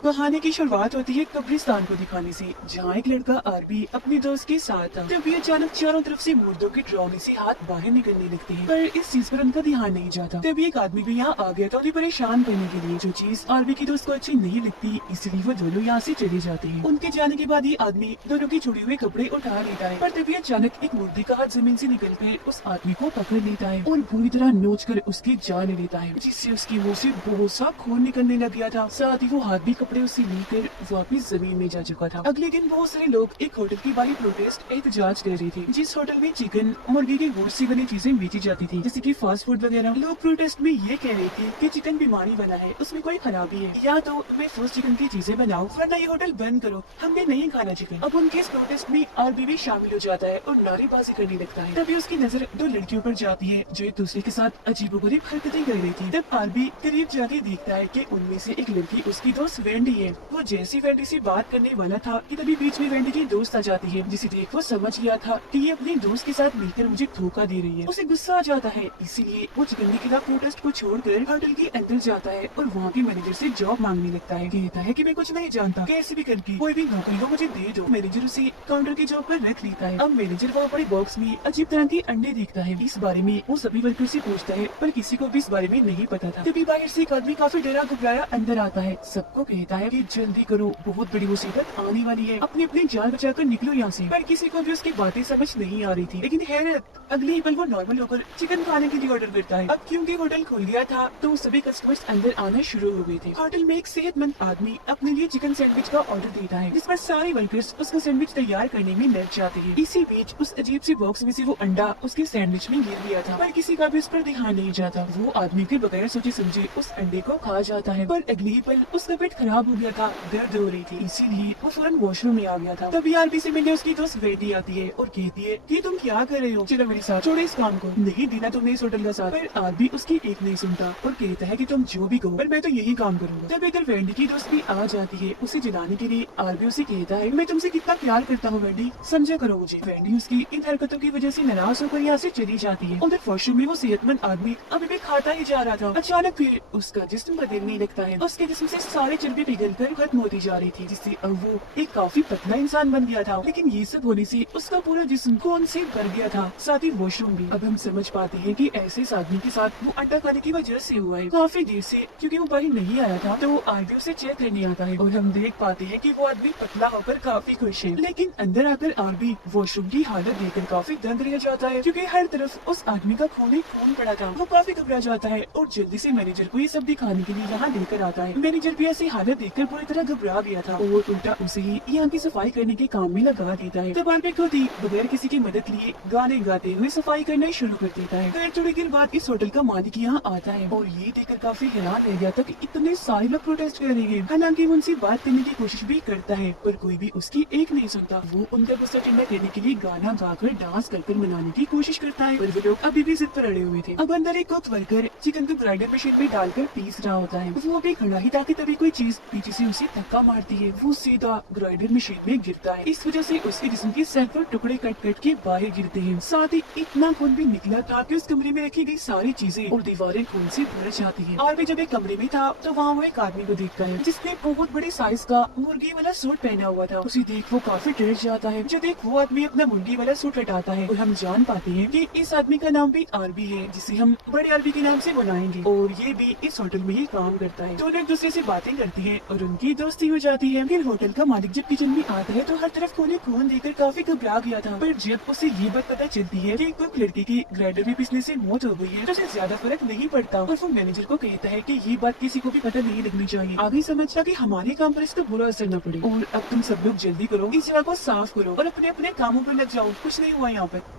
कहानी की शुरुआत होती है कब्रिस्तान को दिखाने से, जहाँ एक लड़का आरबी अपने दोस्त के साथ था। तभी अचानक चारों तरफ से मुर्दों के डरावने से हाथ बाहर निकलने लगते हैं, पर इस चीज पर उनका ध्यान नहीं जाता। तभी एक आदमी भी यहाँ आ गया था उन्हें परेशान करने के लिए, जो चीज आरबी के दोस्त को अच्छी नहीं लगती, इसलिए वो दोनों यहाँ से चले जाते हैं। उनके जाने के बाद ये आदमी दोनों के छुड़े हुए कपड़े उठा लेता है, पर तभी अचानक एक मुर्दे का हाथ जमीन से निकल कर उस आदमी को पकड़ लेता है और पूरी तरह नोच कर उसकी जान लेता है, जिससे उसकी मुंह से बहुत सा खून निकलने लग गया था। साथ ही वो हाथ भी कपड़े उससे लेकर वापिस जमीन में जा चुका था। अगले दिन बहुत सारे लोग एक होटल की बाहर प्रोटेस्ट एहतजाज कर रहे थे, जिस होटल में चिकन मुर्गी के गोश्त से बनी चीजें बेची जाती थी, जैसे कि फास्ट फूड वगैरह। लोग प्रोटेस्ट में ये कह रहे थे कि चिकन बीमारी बना है, उसमें कोई खराबी है, या तो मैं फर्स्ट चिकन की चीजें बनाओ वरना ये होटल बंद करो, हमने नहीं खाना चिकन। अब उनके इस प्रोटेस्ट में आरबी भी शामिल हो जाता है और नारेबाजी करने लगता है। तभी उसकी नजर दो लड़कियों पर जाती है जो एक दूसरे के साथ अजीबोगरीब हरकतें कर रही थी। तब आरबी करीब जाके देखता है कि उनमें से एक लड़की उसकी दोस्त वेंडी है। वो जैसी वेंडी से बात करने वाला था कि तभी बीच में वेंडी की दोस्त आ जाती है, जिसे देख वो समझ गया था कि ये अपने दोस्त के साथ मिलकर मुझे धोखा दे रही है। उसे गुस्सा आ जाता है, इसीलिए वो चिकन के खिलाफ प्रोटेस्ट को छोड़कर होटल के अंदर जाता है और वहाँ के मैनेजर से जॉब मांगने लगता है। कहता है कि मैं कुछ नहीं जानता, कैसे भी करके कोई भी नौकरी हो मुझे दे दो। मैनेजर उसे काउंटर की जॉब पर रख लेता है। अब मैनेजर वो बड़े बॉक्स में अजीब तरह के अंडे देखता है। इस बारे में वो सभी वर्कर से पूछता है, पर किसी को भी इस बारे में नहीं पता था। तभी बाहर से एक आदमी काफी डरा घबराया अंदर आता है, सबको कहता है कि जल्दी करो, बहुत बड़ी मुसीबत आने वाली है, अपनी अपनी जान बचाकर निकलो यहाँ से। पर किसी को भी उसकी बातें समझ नहीं आ रही थी। लेकिन हैरत, अगले ही पल वो नॉर्मल होकर चिकन खाने के लिए ऑर्डर करता है। अब क्योंकि होटल खुल गया था तो सभी कस्टमर्स अंदर आना शुरू हो गए थे। होटल में एक सेहतमंद आदमी अपने लिए चिकन सैंडविच का ऑर्डर देता है, जिस पर सारे वर्कर्स उसका सैंडविच तैयार करने में लग जाते हैं। इसी बीच उस अजीब सी बॉक्स में से वो अंडा उसके सैंडविच में गिर गया था, पर किसी का भी उस पर ध्यान नहीं जाता। वो आदमी के बगैर सोचे समझे उस अंडे को खा जाता है, पर अगले ही पल उसका पेट खराब हो गया था, दर्द हो रही थी, इसीलिए वो फौरन वॉशरूम में आ गया था। तभी आरबी से मिलने उसकी दोस्त वेंडी आती है और कहती है कि तुम क्या कर रहे हो, चलो मेरे साथ, छोड़ो इस काम को, नहीं देना तुम्हें इस होटल का साथ। पर आरबी उसकी एक नहीं सुनता और कहता है कि तुम जो भी कहो पर मैं तो यही काम करूंगा। तब इधर वेंडी की दोस्त भी आ जाती है उसे जलाने के लिए। आरबी उसे कहता है मैं तुमसे कितना प्यार करता हूँ वेंडी, समझा करो मुझे। वेंडी उसकी इन हरकतों की वजह से नाराज होकर यहाँ से चली जाती है। उधर वॉशरूम में वो सेहतमंद आदमी अभी भी खाता ही जा रहा था। अचानक फिर उसका जिस्म बदलने लगता है, उसके जिस्म से सारी चर्बी पिघल कर खत्म होती जा रही थी, जिससे अब वो एक काफी पतला इंसान बन गया था। लेकिन ये सब होने से उसका पूरा जिस्म खून से भर गया था, साथ ही वॉशरूम भी। अब हम समझ पाते हैं कि ऐसे इस आदमी के साथ वो अंडा खाने की वजह से हुआ है। काफी देर से क्योंकि वो बाहर नहीं आया था तो आरबी उसे चेक करने आता है और हम देख पाते हैं कि वो आदमी पतला होकर काफी खुश है। लेकिन अंदर आकर आरबी वॉशरूम की हालत देखकर काफी दंग रह जाता है, क्योंकि हर तरफ उस आदमी का खून ही खून पड़ा था। वो काफी घबरा जाता है और जल्दी से मैनेजर को ये सब दिखाने के लिए यहाँ लेकर आता है। मैनेजर भी ऐसी हालत देखकर पूरी तरह घबरा गया था और उल्टा उसे ही यहाँ की सफाई करने के काम में लगा देता है। तब आरबी खुद ही बगैर किसी की मदद लिए गाने गाते हुए सफाई करना शुरू कर देता है। फिर थोड़ी देर बाद इस होटल का मालिक यहाँ आता है और ये देखकर काफी हैरान रह गया था कि इतने सारे लोग प्रोटेस्ट कर रहे हैं। हालांकि वो उनसे बात करने की कोशिश भी करता है पर कोई भी उसकी एक नहीं सुनता। वो उनका गुस्सा ठंडा करने के लिए गाना गाकर डांस कर मनाने की कोशिश करता है, पर वो लोग अभी भी जिद पर अड़े हुए थे। अब अंदर एक कुक वर्कर चिकन को ग्राइंडर मशीन में डालकर पीस रहा होता है। वो भी खड़ा ही ताकि तभी कोई चीज पीछे से उसे धक्का मारती है, वो सीधा ग्राइंडर मशीन में गिरता है। इस वजह से उसके जिस्म के सैकड़ों टुकड़े कट कट के बाहर गिरते हैं। साथ ही इतना खून भी निकला था कि उस कमरे में रखी गई सारी चीजें और दीवारें खून से भर जाती है। आरबी जब एक कमरे में था तो वहाँ वो एक आदमी को देखता है जिसने बहुत बड़ी साइज का मुर्गी वाला सूट पहना हुआ था। उसे देख वो काफी डर जाता है। जब एक वो आदमी अपना मुर्गी वाला सूट हटाता है और हम जान पाते हैं कि इस आदमी का नाम भी आरबी है, जिसे हम बड़े आरबी के नाम से बुलाएंगे, और ये भी इस होटल में ही काम करता है। दोनों एक दूसरे से बातें करती हैं और उनकी दोस्ती हो जाती है। फिर होटल का मालिक जब किचन में आता है तो हर तरफ खून खून देखकर काफी घबरा गया था, पर जब उसे ये बात पता चलती है कि कुक लड़की की ग्राइंडर में पिसने से मौत हो गई है तो उसे ज्यादा फर्क नहीं पड़ता और वो मैनेजर को कहता है कि ये बात किसी को भी पता नहीं लगनी चाहिए। आगे समझता कि हमारे काम पर इसका बुरा असर न पड़े और अब तुम सब लोग जल्दी करो, इस जगह को साफ करो और अपने अपने कामों पर लग जाओ, कुछ नहीं हुआ यहाँ पर।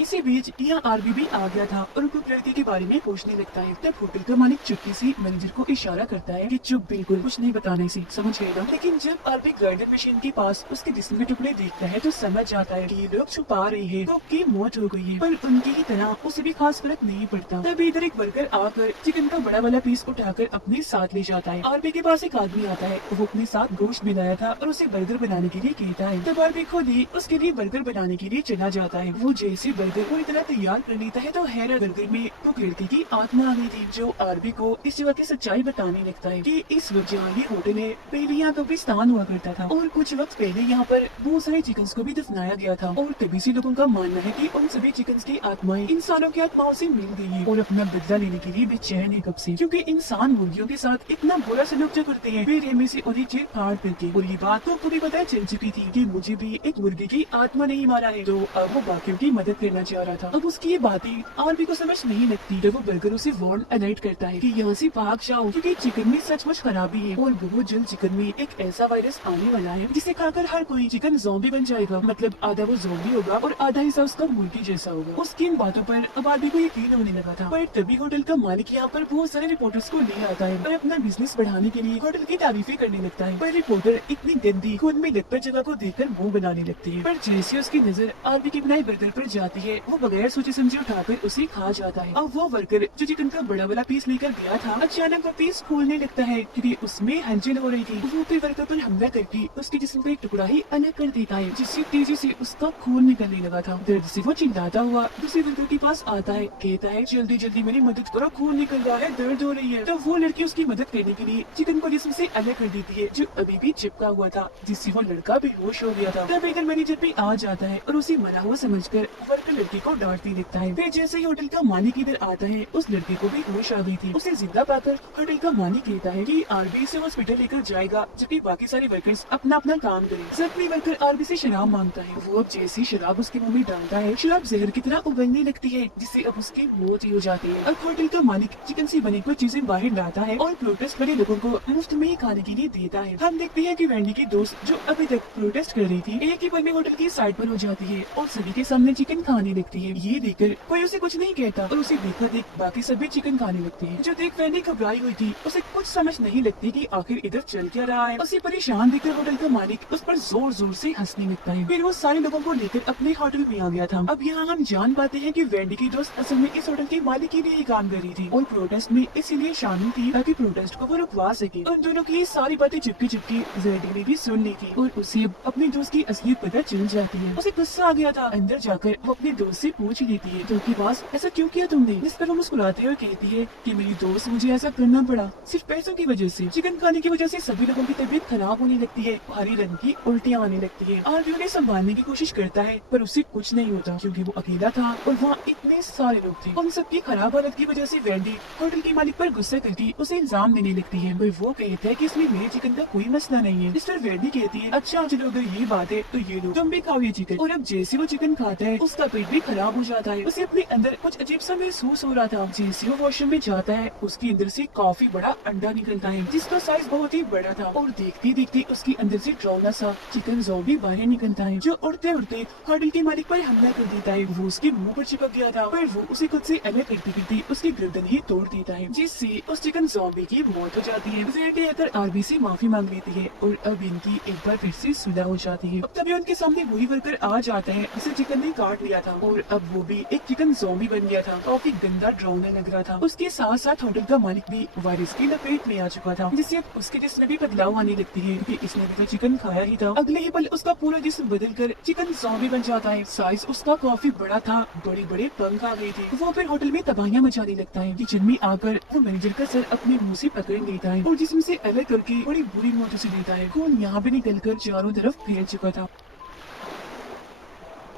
इसी बीच यहाँ आरबी भी आ गया था और उनको लड़की के बारे में पूछने लगता है। तब होटल का मालिक चुप्पी से मैनेजर को इशारा करता है कि चुप, बिल्कुल कुछ नहीं बताने से, समझ गए ना। लेकिन जब आरबी ग्राइंडर मशीन के पास उसके जिस्म के टुकड़े देखता है तो समझ जाता है कि ये लोग छुपा रहे हैं, तो की मौत हो गई है, पर उनकी ही तरह उसे भी खास फर्क नहीं पड़ता। तभी इधर एक वर्कर आकर चिकन का बड़ा वाला पीस उठाकर अपने साथ ले जाता है। आरबी के पास एक आदमी आता है, वो अपने साथ गोश्त भी लाया था और उसे बर्गर बनाने के लिए कहता है। तब आरबी खुद ही उसके लिए बर्गर बनाने के लिए चला जाता है। वो जैसे बर्गर पूरी तरह तैयार कर लेता है तो हैरा बर्गर में वो लड़की की आत्मा आ गई थी, जो आरबी को इस जगह की सच्चाई बताने लगता है कि इस वक्त जहाँ ये होटल है पहले यहाँ कब्रिस्तान हुआ करता था और कुछ वक्त पहले यहाँ पर बहुत सारे चिकन्स को भी दफनाया गया था और तभी से लोगों का मानना है कि उन सभी चिकन्स की आत्माएं इंसानों की आत्माओं से मिल गई है और अपना बदला लेने के लिए बेचैन है कब से, क्योंकि इंसान मुर्गियों के साथ इतना बुरा सलूक जो करते हैं बेरहमी से उन्हें चीर फाड़ करके। और ये बात तो भी पता चल चुकी थी कि मुझे भी एक मुर्गी की आत्मा नहीं मारा है, तो अब वो बाकियों की मदद करना चाह रहा था। अब उसकी ये बातें आरबी को समझ नहीं लगती जब वो बर्गर उसे वार्न अलर्ट करता है कि यहाँ से भाग जाओ, क्योंकि चिकन में सचमुच खराबी है और बहुत जल्द चिकन में एक ऐसा वायरस आने वाला है जिसे खाकर हर कोई चिकन ज़ॉम्बी बन जाएगा। मतलब आधा वो ज़ॉम्बी होगा और आधा हिस्सा उसका मुर्गी जैसा होगा। उसकी इन बातों पर अब आरबी को यकीन होने लगा था, पर तभी होटल का मालिक यहाँ पर बहुत सारे रिपोर्टर्स को ले आता है और अपना बिजनेस बढ़ाने के लिए होटल की तारीफें करने लगता है। पर रिपोर्टर इतनी गंदी खून में लथपथ जगह को देखकर मुंह बनाने लगते हैं, पर जैसे उसकी नजर आरबी के बनाए बर्गर पर जाती है वो बगैर सोचे समझे उठाकर उसे खा जाता है। अब वो वर्कर जो चिकन का बड़ा वाला पीस लेकर गया था अचानक वो पीस खोलने लगता है क्योंकि उसमें हलचल हो रही थी। वो फिर वर्कर पर हमला करके उसके जिस्म का एक टुकड़ा ही अलग कर देता है, जिससे तेजी से उसका खून निकलने लगा था। दर्द से वो चिल्लाता हुआ दूसरे वर्कर के पास आता है, कहता है जल्दी जल्दी मेरी मदद करो, खून निकल रहा है, दर्द हो रही है। तो वो लड़की उसकी मदद करने के लिए चिकन को जिस्म से अलग कर देती है जो अभी भी चिपका हुआ था, जिससे वो लड़का बेहोश हो गया था। तब एक मैनेजर भी आ जाता है और उसे मरा हुआ समझकर वर्कर लड़की को डांटने लगता है। फिर जैसे ही होटल का मालिक इधर आता है उस लड़के को भी होश आ गई थी। उसे जिंदा पाकर होटल का मालिक कहता है कि आरबी से हॉस्पिटल लेकर जाएगा जबकि बाकी सारे वर्कर्स अपना अपना काम करें। जख्मी वर्कर आरबी से शराब मांगता है। वो अब जैसी शराब उसके मुंह में डालता है शराब जहर की तरह उगलने लगती है, जिससे अब उसकी मौत ही हो जाती है। अब होटल का मालिक चिकन से बनी कुछ चीजें बाहर लाता है और प्रोटेस्ट करे लोगों को मुफ्त में ही खाने के लिए देता है। हम देखते हैं कि वेंडी की दोस्त जो अभी तक प्रोटेस्ट कर रही थी एक ही पल में होटल की साइड पर हो जाती है और सभी के सामने चिकन खाने लगती है। ये देखकर कोई उसे कुछ नहीं कहता और उसे देखकर देख बाकी सभी चिकन खाने लगते हैं। जो देख वेंडी घबराई हुई थी उसे कुछ समझ नहीं लगती कि आखिर इधर चल क्या रहा है। उसे परेशान देखकर होटल का मालिक उस पर जोर जोर से हंसने लगता है। फिर वो सारे लोगों को लेकर अपने होटल में आ गया था। अब यहाँ हम जान पाते हैं कि वेंडी की दोस्त असल में इस होटल के मालिक के लिए ही काम कर रही थी और प्रोटेस्ट में इसीलिए शामिल थी ताकि प्रोटेस्ट को वो रुकवा सके। उन दोनों की सारी बातें चुपके चुपके वेंडी ने भी सुन ली थी और उसे अब अपने दोस्त की असलियत पता चल जाती है। उसे गुस्सा आ गया था। अंदर जाकर वो अपने दोस्त से पूछ लेती है तो के पास ऐसा क्यों किया तुमने, जिस पर वो मुस्कुराते हुए कहती है कि मेरी दोस्त मुझे ऐसा करना पड़ा सिर्फ पैसों की वजह से। चिकन खाने की वजह से सभी लोगों की तबीयत खराब होने लगती है, भारी रंग की उल्टियाँ आने लगती है। आरबी उन्हें संभालने की कोशिश करता है पर उससे कुछ नहीं होता क्योंकि वो अकेला था और वहाँ इतने सारे लोग थे। उन सबकी खराब हालत की वजह से वेंडी होटल के मालिक पर गुस्सा करके उसे इल्जाम देने लगती है। वो कहता है कि इसमें मेरे चिकन का कोई मसला नहीं है। इस पर वेंडी कहती है अच्छा चलो अगर ये बात है तो ये लो तुम भी खाओ ये चिकन। और अब जैसे वो चिकन खाता है उसका पेट भी खराब हो जाता है। उसे अपने अंदर कुछ अजीब सा महसूस हो रहा था। जैसे वो वॉशरूम में जाता है उसके अंदर से काफी बड़ा अंडा निकलता है जिसका साइज बहुत ही बड़ा था और देखते देखते उसके अंदर से डरावना सा चिकन ज़ॉम्बी बाहर निकलता है जो उड़ते उड़ते होटल के मालिक पर हमला कर देता है। वो उसके मुंह पर चिपक गया था पर वो उसे खुद से अलग करते करते उसकी गर्दन ही तोड़ देता है, जिससे उस चिकन ज़ॉम्बी की मौत हो जाती है। फिर कहकर आरबी से माफी मांग लेती है और अब इनकी एक बार फिर से सुलह हो जाती है। अब तभी उनके सामने वही वर्कर आ जाता है जिसे चिकन ने काट लिया था और अब वो भी एक चिकन ज़ॉम्बी बन गया था। काफी गंदा डरावना लग रहा था। उसके साथ साथ होटल का मालिक भी वायरस की लपेट में आ चुका था, जिससे अब उसके जिस्म में भी बदलाव आने लगती है क्योंकि इसने भी तो चिकन खाया ही था। अगले ही पल उसका पूरा जिस्म बदल कर चिकन ज़ॉम्बी बन जाता है। साइज उसका काफी बड़ा था, बड़े बड़े पंख आ गए थे। वो फिर होटल में तबाहियां मचाने लगता है। किचन में आकर वो मैनेजर का सर अपने मुंह से पकड़ लेता है और जिस्म से अलग करके बड़ी बुरी मौत से लेता है। खून यहाँ भी निकलकर चारों तरफ फैल चुका था।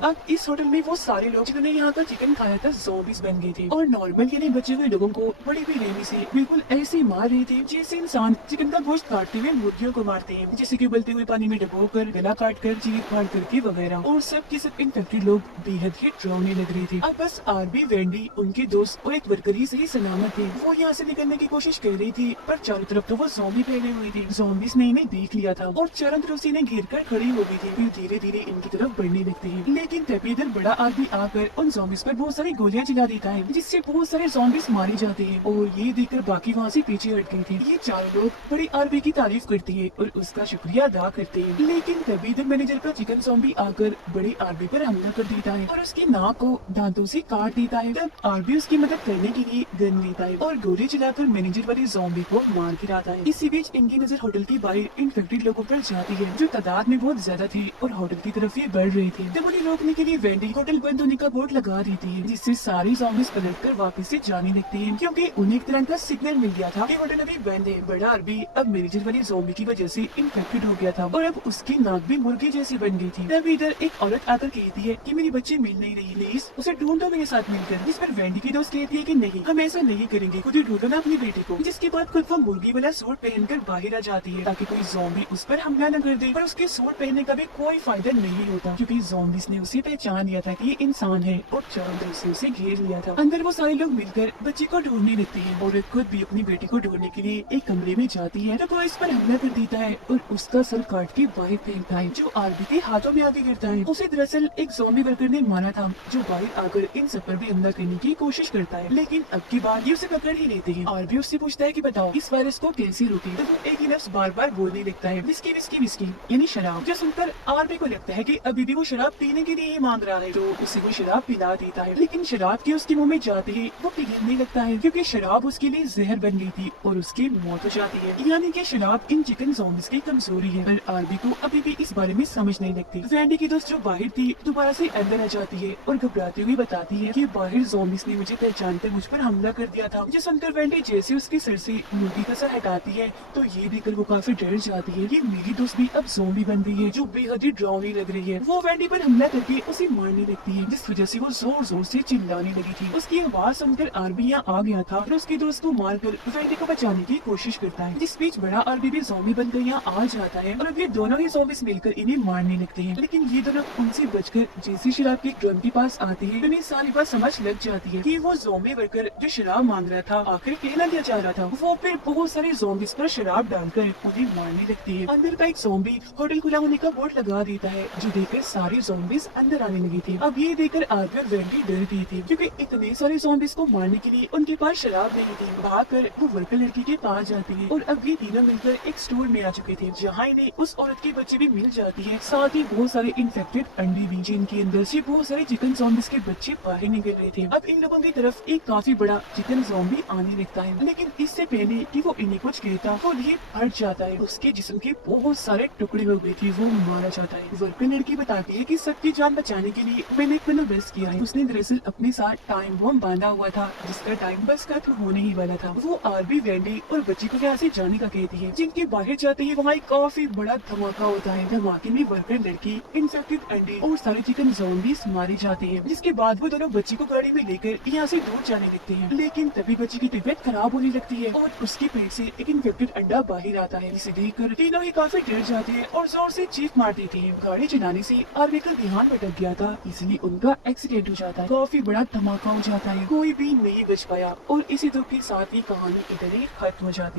अब इस होटल में वो सारे लोग जिन्होंने यहाँ का चिकन खाया था ज़ॉम्बीज़ बन गए थे और नॉर्मल यानी बचे हुए लोगों को बड़ी बेरहमी से बिल्कुल ऐसे मार रहे थे जैसे इंसान चिकन का गोश्त काटते हुए मुर्गियों को मारते हैं, जैसे कि उबलते हुए पानी में डुबोकर गला काट कर चीर फाड़ करके वगैरह। और सब के सब इन्फेक्टेड लोग बेहद ही डरावने लग रहे थे। अब बस आरबी, वेंडी, उनके दोस्त और एक वर्कर ही सही सलामत थे। वो यहाँ से निकलने की कोशिश कर रही थी पर चारों तरफ तो वो ज़ॉम्बी फैले हुए थे। ज़ॉम्बीज़ ने इन्हें देख लिया था और चारों तरफ से इन्हें घेर कर खड़ी हो गई थी। फिर धीरे धीरे इनकी तरफ बढ़ने लगते हैं, लेकिन तभी इधर बड़ा आदमी आकर उन ज़ॉम्बीज़ पर बहुत सारी गोलियां चला देता है जिससे बहुत सारे ज़ॉम्बीज़ मारे जाते हैं और ये देखकर बाकी वहाँ से पीछे हट गए थे। ये चारों लोग बड़ी आरबी की तारीफ करती है और उसका शुक्रिया अदा करते हैं, लेकिन तभी इधर मैनेजर का चिकन ज़ॉम्बी आकर बड़ी आरबी पर हमला कर देता है और उसकी नाक को दांतों से काट देता है। तब आरबी उसकी मदद करने के लिए गन लेता है और गोली चलाकर मैनेजर वाले ज़ॉम्बी को मार गिराता है। इसी बीच इनकी नजर होटल के बाहर इन्फेक्टेड लोगों पर जाती है जो तादाद में बहुत ज्यादा थे और होटल की तरफ ये बढ़ रहे थे। जब उन्हें लोग रोकने के लिए वेंडी होटल बंद होने का बोर्ड लगा देती है, जिससे सारी ज़ॉम्बीज़ पलटकर वापस से जाने लगते हैं, क्योंकि उन्हें एक तरह का सिग्नल मिल गया था कि होटल अभी बंद है। बड़ा आरबी अब मैनेजर वाली ज़ॉम्बी की वजह से इन्फेक्टेड हो गया था और अब उसकी नाक भी मुर्गी जैसी बन गई थी। तभी इधर एक औरत आकर कहती है कि मेरी बच्ची मिल नहीं रही, प्लीज उसे ढूंढो मेरे साथ मिलकर। जिस पर वेंडी की दोस्त कहती है कि नहीं, हम ऐसा नहीं करेंगे, खुद ही ढूंढो ना अपनी बेटी को। जिसके बाद खुद वो मुर्गी वाला सूट पहनकर बाहर आ जाती है ताकि कोई ज़ॉम्बी उस पर हमला न कर दे। पर उसके सूट पहनने का भी कोई फायदा नहीं होता, क्योंकि ज़ॉम्बीज़ ने उसे पहचान लिया था कि ये इंसान है और चारों तरफ से उसे घेर लिया था। अंदर वो सारे लोग मिलकर बच्ची को ढूंढने लगते हैं और खुद भी अपनी बेटी को ढूंढने के लिए एक कमरे में जाती है। तो वो इस पर हमला कर देता है और उसका सर काट के बाहर फेंकता है, जो आरबी के हाथों में आगे गिरता है। उसे दरअसल एक ज़ॉम्बी वर्कर ने मारा था, जो बाहर आकर इन सब पर भी हमला करने की कोशिश करता है, लेकिन अब की बार ये उसे पकड़ ही लेते हैं। आरबी उससे पूछता है कि बताओ इस वायरस को कैसे रोके। तो वो एक ही लफ्ज बार बार बोलने लगता है, विस्की विस्की विस्की, यानी शराब। जो सुनकर आरबी को लगता है कि अभी भी वो शराब पीने के लिए ही मांग रहा है, तो उसे वो शराब पिला देता है। लेकिन शराब की उसके मुंह में जाते ही वो पिघलने लगता है, क्योंकि शराब उसके लिए जहर बन गई थी और उसकी मौत हो जाती है। यानी कि शराब इन चिकन ज़ॉम्बीज़ की कमजोरी है। पर आरबी को अभी भी इस बारे में समझ नहीं लगती। वेंडी की दोस्त जो बाहर थी दोबारा से अंदर आ जाती है और घबराती हुई बताती है कि बाहर ज़ॉम्बीज़ ने मुझे पहचान कर मुझ पर हमला कर दिया था। जो सुनकर वेंडी जैसे उसके सिर से मुर्गी का सर हटाती है, तो ये देखकर वो काफी डर जाती है कि मेरी दोस्त भी अब ज़ॉम्बी बन गई है, जो बेहद ही डरावनी लग रही है। वो वेंडी पर हमला करके उसे मारने लगती है, जिस वजह से वो जोर जोर से चिल्लाने लगी थी। उसकी आवाज सुनकर आरबी यहाँ आ गया था और उसकी दोस्त को मारकर वेंडी को बचाने की कोशिश करता है। जिस बीच बड़ा आरबी भी ज़ॉम्बी बनकर यहाँ आ जाता है और अब ये दोनों ही ज़ॉम्बीज़ मिलकर इन्हें मारने लगते हैं। लेकिन ये दोनों उनसे बचकर जैसे शराब के ड्रम के पास आते हैं, उन्हें सारी बात समझ लग जाती है कि वो ज़ॉम्बी वर्कर जो शराब मांग रहा था आखिर कहना क्या चाह रहा था। वो फिर बहुत सारे ज़ॉम्बीज़ पर शराब डालकर उन्हें मारने लगती है। अंदर का एक ज़ॉम्बी होटल खुला होने का बोर्ड लगा देता है, जो देखकर सारे ज़ॉम्बीज़ अंदर आने लगी थी। अब ये देखकर आरबी और वेंडी डर गई थी, क्योंकि इतने सारे ज़ॉम्बीज़ को मारने के लिए उनके पास शराब नहीं थी। भागकर वो वर्कर लड़की के पास जाती है और अब ये तीनों मिलकर एक स्टोर में आ चुके थे, जहाँ इन्हें उस औरत के बच्चे भी मिल जाती है, साथ ही बहुत सारे इन्फेक्टेड अंडे भी, जिनके अंदर से बहुत सारे चिकन ज़ॉम्बीज़ के बच्चे बाहर निकल रहे थे। अब इन लोगों की तरफ एक काफी बड़ा चिकन ज़ॉम्बी आने लगता है, लेकिन इससे पहले कि वो इन्हें कुछ कहता वो ये हट जाता है। उसके जिस्म के बहुत सारे टुकड़े हो गए थे, वो मारा जाता है। वर्कर लड़की बताती है कि सबकी जान बचाने के लिए मैंने एक बंदोबस्त किया है। उसने दरअसल अपने साथ टाइम बम बांधा हुआ था, जिसका टाइम बस खत्म होने ही वाला था। वो आरबी, वेंडी और बच्ची को यहाँ से जाने का कहती है। जिनके बाहर जाते ही वहाँ एक काफी बड़ा धमाका होता है। धमाके में वर्कर लड़की, इन्फेक्टेड अंडे और सारे चिकन ज़ॉम्बीज़ मारे जाते हैं। जिसके बाद वो दोनों बच्ची को गाड़ी में लेकर यहाँ से दूर जाने लगते हैं। लेकिन तभी बच्ची की तबीयत खराब होने लगती है और उसके पेट से एक इन्फेक्टेड अंडा बाहर आता है, जिसे देखकर तीनों ही काफी डर जाते हैं और जोर से चीख मार देते हैं। गाड़ी चलाने से आरबी का ध्यान भटक गया था, इसलिए उनका एक्सीडेंट हो जाता है। काफी बड़ा धमाका हो जाता है, कोई भी नहीं बच पाया और इसी दुख के साथ ही कहानी इधर ही खत्म हो जाती है।